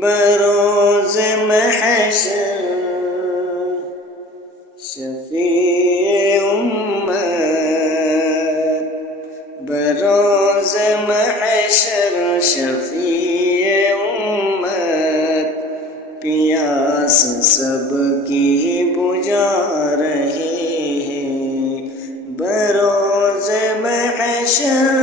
بروز محشر شفیع امت، بروز محشر شفیع امت، پیاس سب کی بجھا رہے ہیں بروز محشر،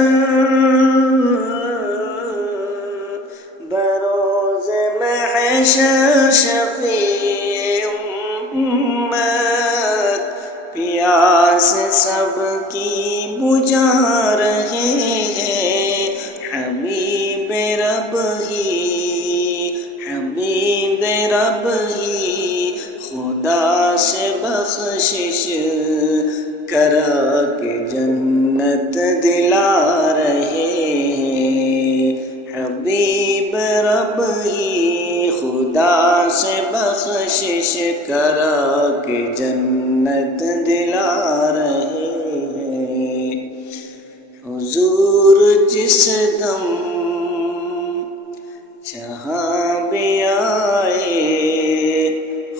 بروز محشر شفیع امت، پیاس سب کی بجھا رہے ہیں حبیب رب ہی، حبیب رب ہی خدا سے بخشش کرا کے جنت دلا رہے ہیں، حبیب رب ہی خدا سے بخشش کرا کے جنت دلا رہے ہیں۔ حضور جس دم جہاں بھی آئے،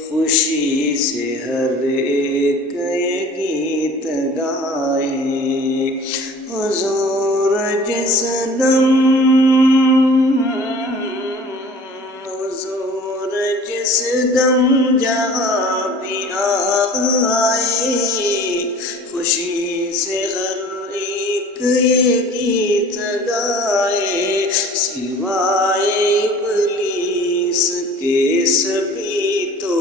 خوشی سے ہر ایک یہ گیت گائے، حضور جس دم، حضور جس دم جہاں بھی آئے، خوشی سے ہر ایک یہ گیت گائے، سوائے ابلیس کے سبھی تو،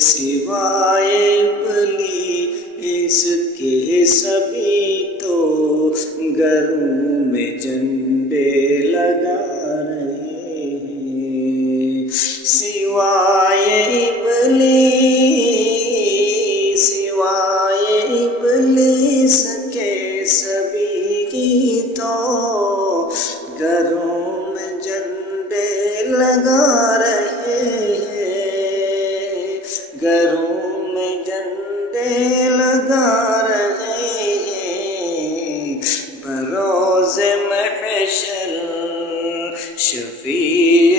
سوائے ابلیس کے سبھی تو گھروں میں جھنڈے لگا رہے ہیں، سوائے ابلیس، سوائے ابلیس کے سبھی تو گھروں میں جھنڈے لگا رہے ہیں، گھروں میں جھنڈے لگا رہے ہیں، بروز محشر شفیع